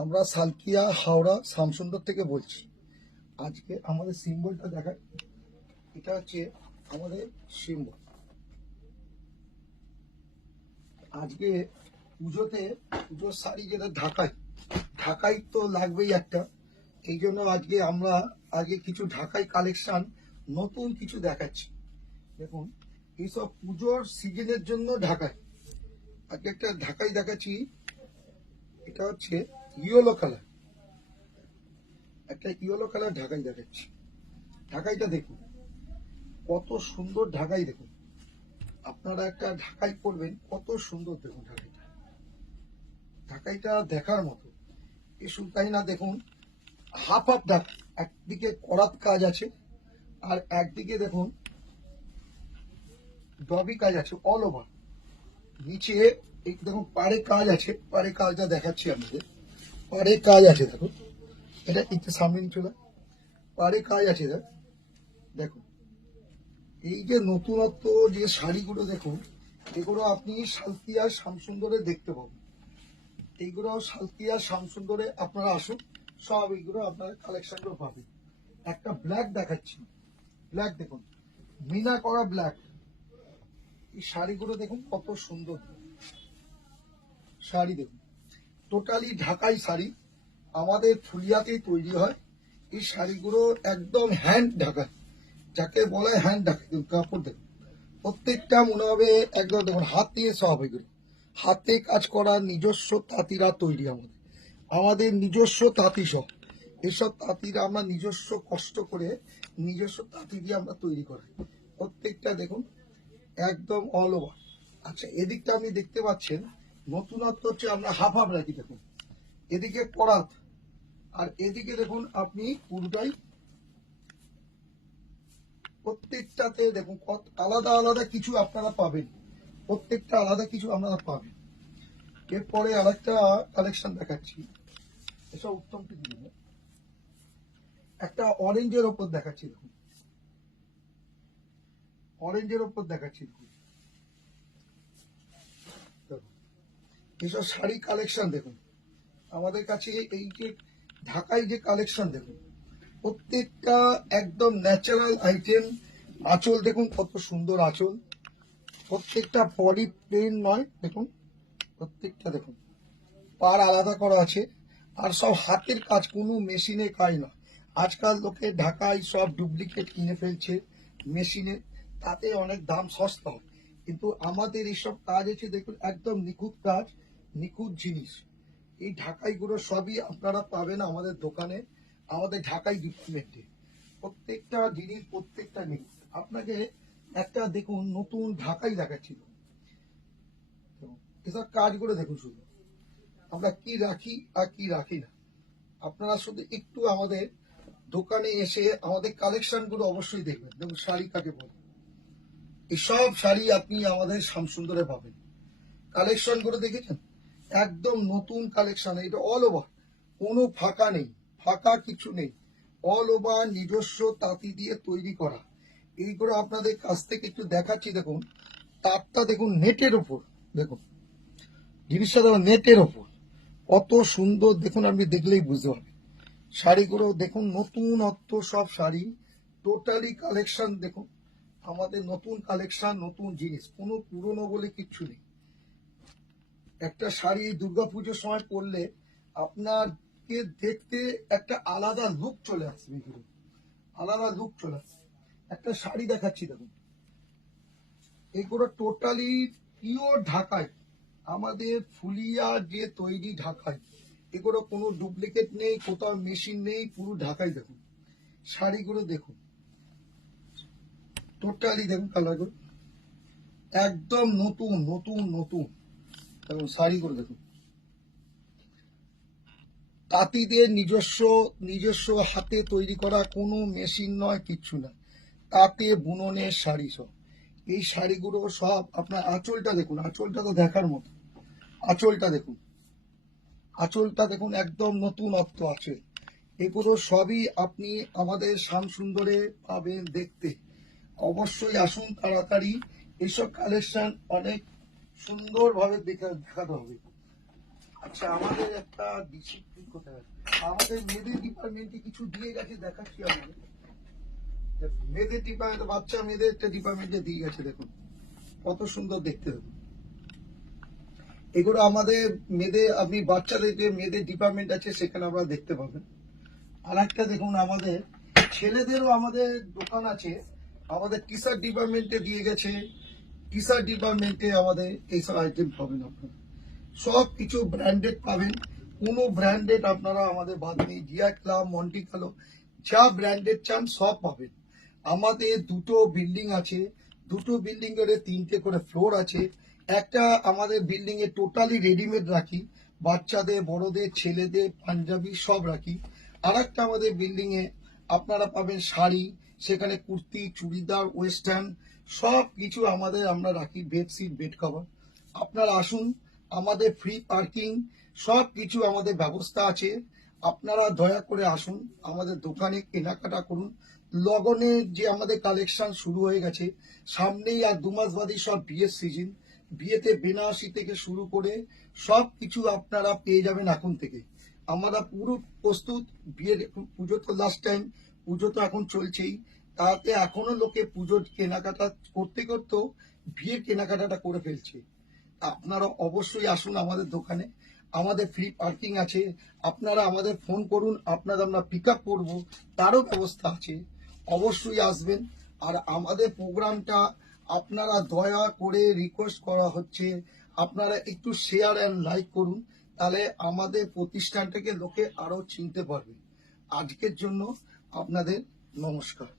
আমরা সালকিয়া হাওড়া শামসুন্দর থেকে বলছি। আজকে আমাদের সিম্বলটা দেখায়। এটা হচ্ছে আমাদের সিম্বল। আজকে পুজোতে পুজোর শাড়ি যেটা ঢাকাই ঢাকাই তো লাগবেই একটা। এই জন্য আজকে কিছু ঢাকাই কালেকশন নতুন কিছু দেখাচ্ছি। দেখুন, এইসব পুজোর সিজনের জন্য ঢাকাই। আজকে একটা ঢাকাই দেখাচ্ছি। এটা হচ্ছে ইয়েলো কালার, একটা ইয়েলো কালার ঢাকাই দেখাচ্ছি। ঢাকাইটা দেখুন কত সুন্দর ঢাকাই। দেখুন, আপনারা একটা ঢাকাই পরবেন, কত সুন্দর। দেখুন ঢাকাইটা, ঢাকাইটা দেখার মতো। এই শুধু তাই না, দেখুন হাফ হাফ ঢাকাই। একদিকে করাত কাজ আছে আর একদিকে দেখুন ডবি কাজ আছে অল ওভার। নিচে এই দেখুন পাড়ে কাজ আছে, পাড়ে কাজটা দেখাচ্ছি আপনাদের। পাড়ে কাজ আছে দেখুন, এটা একটু সামনে নিয়ে চলে। পাড়ে কাজ আছে দেখুন। এই যে নতুনত্ব যে শাড়িগুলো দেখুন, এগুলো আপনি সালকিয়া শামসুন্দরে দেখতে পাবেন। এইগুলো সালকিয়া শামসুন্দরে আপনারা আসুন, সব এইগুলো আপনারা কালেকশনগুলো পাবেন। একটা ব্ল্যাক দেখাচ্ছি, ব্ল্যাক দেখুন, মিনা করা ব্ল্যাক। এই শাড়িগুলো দেখুন কত সুন্দর শাড়ি। দেখুন টোটালি ঢাকাই শাড়ি, আমাদের ফুলিয়াতেই তৈরি হয়। এই শাড়িগুলো একদম হ্যান্ড ঢাকাই, যাকে বলা হয় হ্যান্ড ঢাকাই। কাপড় দেখুন প্রত্যেকটা মনে হবে একদম, দেখুন হাত দিয়ে সব এগুলো হাতে কাজ করা, নিজস্ব তাঁতিরা তৈরি। আমাদের নিজস্ব তাঁতি সব, এসব তাঁতিরা আমরা নিজস্ব কষ্ট করে নিজস্ব তাঁতি দিয়ে আমরা তৈরি করাই। প্রত্যেকটা দেখুন একদম অল ওভার। আচ্ছা, এদিকটা আপনি দেখতে পাচ্ছেন নতুনত্ব হচ্ছে আমরা হাফ হাফ রাখি। দেখুন এদিকে করাত আর এদিকে দেখুন আপনি পুরোটাই। প্রত্যেকটাতে দেখুন কত আলাদা আলাদা কিছু আপনারা পাবেন, প্রত্যেকটা আলাদা কিছু আপনারা পাবেন। এরপরে আরেকটা কালেকশন দেখাচ্ছি, এসব উত্তম দিন। একটা অরেঞ্জের ওপর দেখাচ্ছি। দেখুন অরেঞ্জের ওপর দেখাচ্ছি। দেখুন এসব শাড়ি কালেকশন দেখুন আমাদের কাছে। এই যে ঢাকায় যে কালেকশন দেখুন, প্রত্যেকটা একদম ন্যাচারাল আইটেম। আঁচল দেখুন কত সুন্দর আঁচল, প্রত্যেকটা পলি প্লেন নয়। দেখুন প্রত্যেকটা দেখুন পার আলাদা করা আছে, আর সব হাতের কাজ, কোনো মেশিনে কাজ নয়। আজকাল লোকে ঢাকায় সব ডুপ্লিকেট কিনে ফেলছে মেশিনে, তাতে অনেক দাম সস্তা হয়। কিন্তু আমাদের এইসব কাজ হচ্ছে দেখুন একদম নিখুঁত কাজ, নিখুঁত জিনিস। এই ঢাকাইগুলো সবই আপনারা পাবেন আমাদের দোকানে, আমাদের ঢাকাই ডিপার্টমেন্টে। প্রত্যেকটা জিনিস, প্রত্যেকটা নিখুঁত। আপনাকে একটা দেখুন নতুন ঢাকাই দেখাচ্ছিল। এসব কাজগুলো দেখুন, শুধু আমরা কি রাখি আর কি রাখি না। আপনারা শুধু একটু আমাদের দোকানে এসে আমাদের কালেকশন গুলো অবশ্যই দেখবেন। দেখুন শাড়ি কাকে বলে, এসব শাড়ি আপনি আমাদের শামসুন্দরে পাবেন। কালেকশন গুলো দেখেছেন, একদম নতুন কালেকশন। এটা অল ওভার, কোনো ফাঁকা নেই, ফাঁকা কিছু নেই। অল ওভার নিজস্ব তাঁতি দিয়ে তৈরি করা। এইগুলো আপনাদের কাছ থেকে একটু দেখাচ্ছি। দেখুন তাঁতটা দেখুন নেটের ওপর। দেখুন জিনিসটা দেখুন নেটের ওপর কত সুন্দর। দেখুন আপনি দেখলেই বুঝতে পারবেন। শাড়িগুলো দেখুন নতুনত্ব সব শাড়ি, টোটালি কালেকশন দেখুন আমাদের নতুন কালেকশন, নতুন জিনিস, কোনো পুরনো বলে কিচ্ছু নেই। একটা শাড়ি দুর্গাপুজোর সময় পরলে আপনাকে দেখতে একটা আলাদা লুক চলে আসবে, এগুলো আলাদা লুক চলে আসবে। একটা শাড়ি দেখাচ্ছি দেখুন, এগুলো টোটালি পিওর ঢাকাই, আমাদের ফুলিয়া যে তৈরি ঢাকাই। এগুলো কোনো ডুপ্লিকেট নেই, কোথাও মেশিন নেই, পুরো ঢাকাই। দেখুন শাড়িগুলো দেখুন টোটালি, দেখুন কালারগুলো একদম নতুন নতুন নতুন। দেখুন শাড়িগুলো দেখুন তাঁতিদের নিজস্ব নিজস্ব হাতে তৈরি করা, কোনো মেশিন নয়, কিচ্ছু না, তাঁতে বুননের শাড়ি সব। এই শাড়িগুলো সব আপনার আঁচলটা দেখুন, আঁচলটা তো দেখার মতো। আঁচলটা দেখুন, আঁচলটা দেখুন একদম নতুনত্ব আঁচল। এগুলো সবই আপনি আমাদের শামসুন্দরে পাবেন দেখতে। অবশ্যই আসুন তাড়াতাড়ি, এইসব কালেকশন অনেক সুন্দরভাবে দেখাতে হবে। আচ্ছা, আমাদের একটা ডিসিপ্লিন কোথায় আছে? আমাদের মেয়েদের ডিপার্টমেন্টে কিছু দিয়ে গেছে, দেখাচ্ছি আমাদের মেয়েদের ডিপার্টমেন্ট, বাচ্চা মেয়েদের একটা ডিপার্টমেন্টে দিয়ে গেছে, দেখুন কত সুন্দর দেখতে হবে। এগুলো আমাদের মেয়েদের, আপনি বাচ্চাদের যে মেয়েদের ডিপার্টমেন্ট আছে সেখানে আপনারা দেখতে পাবেন। আর একটা দেখুন, আমাদের ছেলেদেরও আমাদের দোকান আছে, আমাদের টি শার্ট ডিপার্টমেন্টে দিয়ে গেছে। টি শার্ট ডিপার্টমেন্টে আমাদের এইসব আইটেম পাবেন আপনারা, সব কিছু ব্র্যান্ডেড পাবেন, কোনো ব্র্যান্ডেড আপনারা আমাদের বাদ নেই। জিয়া ক্লাব, মন্টি কালো, যা ব্র্যান্ডেড চান সব পাবেন। আমাদের দুটো বিল্ডিং আছে, দুটো বিল্ডিং এর 3টে করে ফ্লোর আছে। একটা আমাদের বিল্ডিং এ টোটালি রেডিমেড রাখি, বাচ্চাদের, বড়দের, ছেলেদের, পাঞ্জাবি সব রাখি। আর একটা আমাদের বিল্ডিং এ আপনারা পাবেন শাড়ি, সেখানে কুর্তি, চুড়িদার, ওয়েস্টার্ন সব কিছু আমাদের আমরা রাখি, বেডশিট, বেড কভার। আপনারা আসুন, আমাদের ফ্রি পার্কিং সব কিছু আমাদের ব্যবস্থা আছে। আপনারা দয়া করে আসুন, আমাদের দোকানে কেনাকাটা করুন। লগনের যে আমাদের কালেকশন শুরু হয়ে গেছে, সামনেই আর 2 মাস বাদে সব বিয়ের সিজন, বিয়েতে বেনারসি থেকে শুরু করে সব কিছু আপনারা পেয়ে যাবেন এখন থেকে। আমরা পুরো প্রস্তুত, বিয়ের পুজো তো লাস্ট টাইম, পুজো তো এখন চলছেই, তাতে এখনো লোকে পুজোর কেনাকাটা করতে করতেও বিয়ের কেনাকাটাটা করে ফেলছে। আপনারা অবশ্যই আসুন আমাদের দোকানে, আমাদের ফ্রি পার্কিং আছে। আপনারা আমাদের ফোন করুন, আপনাদের আমরা পিক আপ করবো, তারও ব্যবস্থা আছে। অবশ্যই আসবেন। আর আমাদের প্রোগ্রামটা আপনারা দয়া করে রিকোয়েস্ট করা হচ্ছে, আপনারা একটু শেয়ার অ্যান্ড লাইক করুন, তাহলে আমাদের প্রতিষ্ঠানটাকে লোকে আরো চিনতে পারবে। আজকের জন্য আপনাদের নমস্কার।